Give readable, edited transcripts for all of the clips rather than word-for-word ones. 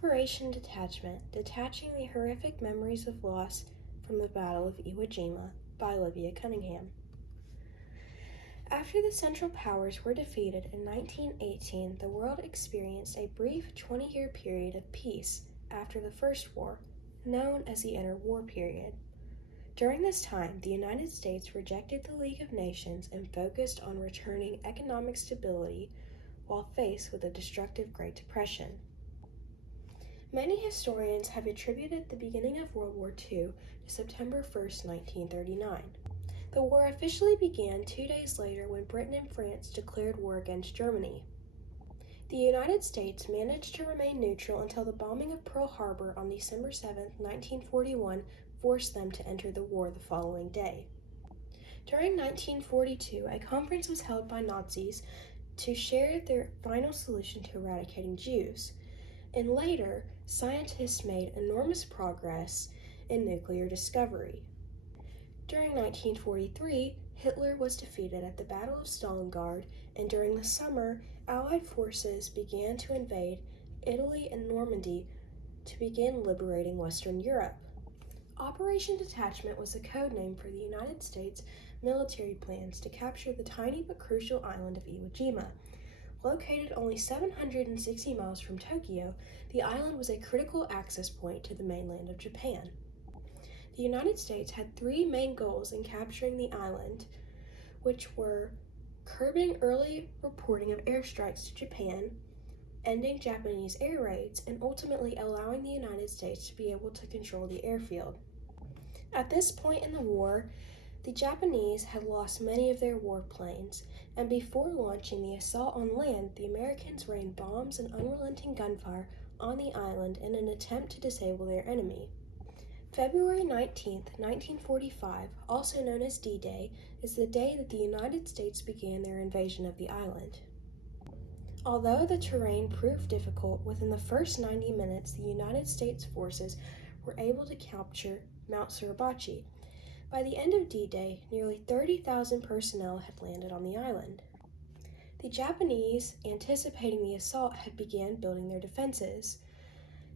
Operation Detachment, Detaching the Horrific Memories of Loss from the Battle of Iwo Jima by Olivia Cunningham. After the Central Powers were defeated in 1918, the world experienced a brief 20-year period of peace after the First War, known as the Interwar Period. During this time, the United States rejected the League of Nations and focused on returning economic stability while faced with a destructive Great Depression. Many historians have attributed the beginning of World War II to September 1, 1939. The war officially began 2 days later when Britain and France declared war against Germany. The United States managed to remain neutral until the bombing of Pearl Harbor on December 7, 1941, forced them to enter the war the following day. During 1942, a conference was held by Nazis to share their final solution to eradicating Jews. And later, scientists made enormous progress in nuclear discovery. During 1943, Hitler was defeated at the Battle of Stalingrad, and during the summer, Allied forces began to invade Italy and Normandy to begin liberating Western Europe. Operation Detachment was a code name for the United States military plans to capture the tiny but crucial island of Iwo Jima. Located only 760 miles from Tokyo, the island was a critical access point to the mainland of Japan. The United States had three main goals in capturing the island, which were curbing early reporting of airstrikes to Japan, ending Japanese air raids, and ultimately allowing the United States to be able to control the airfield. At this point in the war, the Japanese had lost many of their warplanes, and before launching the assault on land, the Americans rained bombs and unrelenting gunfire on the island in an attempt to disable their enemy. February 19, 1945, also known as D-Day, is the day that the United States began their invasion of the island. Although the terrain proved difficult, within the first 90 minutes, the United States forces were able to capture Mount Suribachi. By the end of D-Day, nearly 30,000 personnel had landed on the island. The Japanese, anticipating the assault, had begun building their defenses.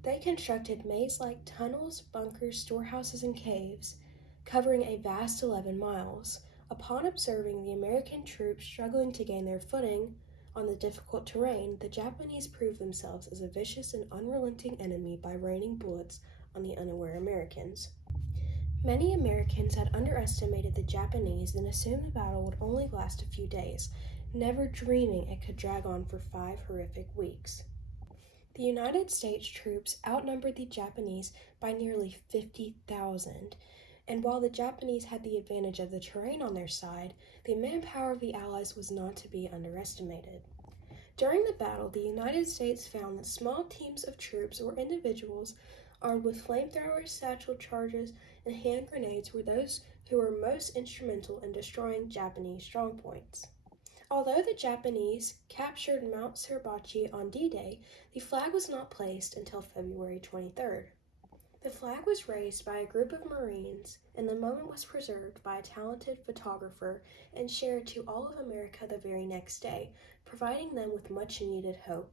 They constructed maze-like tunnels, bunkers, storehouses, and caves, covering a vast 11 miles. Upon observing the American troops struggling to gain their footing on the difficult terrain, the Japanese proved themselves as a vicious and unrelenting enemy by raining bullets on the unaware Americans. Many Americans had underestimated the Japanese and assumed the battle would only last a few days, never dreaming it could drag on for 5 horrific weeks. The United States troops outnumbered the Japanese by nearly 50,000, and while the Japanese had the advantage of the terrain on their side, the manpower of the Allies was not to be underestimated. During the battle, the United States found that small teams of troops or individuals armed with flamethrowers, satchel charges, and hand grenades were those who were most instrumental in destroying Japanese strongpoints. Although the Japanese captured Mount Suribachi on D-Day, the flag was not placed until February 23rd. The flag was raised by a group of Marines, and the moment was preserved by a talented photographer and shared to all of America the very next day, providing them with much-needed hope.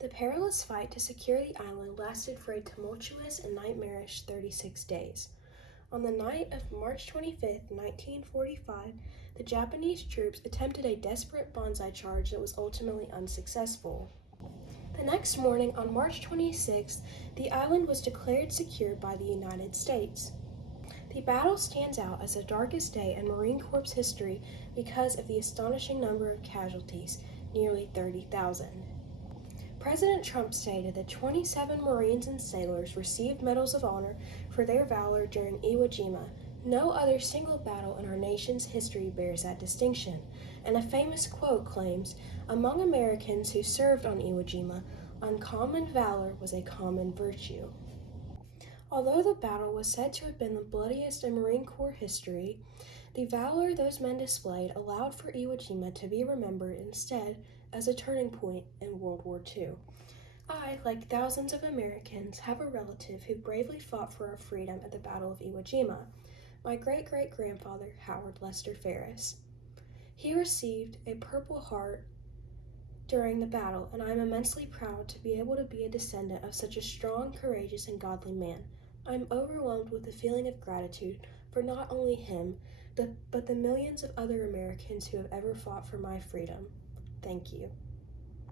The perilous fight to secure the island lasted for a tumultuous and nightmarish 36 days. On the night of March 25, 1945, the Japanese troops attempted a desperate banzai charge that was ultimately unsuccessful. The next morning, on March 26th, the island was declared secure by the United States. The battle stands out as the darkest day in Marine Corps history because of the astonishing number of casualties, nearly 30,000. President Trump stated that 27 Marines and sailors received medals of honor for their valor during Iwo Jima. No other single battle in our nation's history bears that distinction, and a famous quote claims, "Among Americans who served on Iwo Jima, uncommon valor was a common virtue." Although the battle was said to have been the bloodiest in Marine Corps history, the valor those men displayed allowed for Iwo Jima to be remembered instead as a turning point in World War II. I, like thousands of Americans, have a relative who bravely fought for our freedom at the Battle of Iwo Jima, my great-great-grandfather, Howard Lester Ferris. He received a Purple Heart during the battle, and I am immensely proud to be able to be a descendant of such a strong, courageous, and godly man. I am overwhelmed with a feeling of gratitude for not only him, but the millions of other Americans who have ever fought for my freedom. Thank you.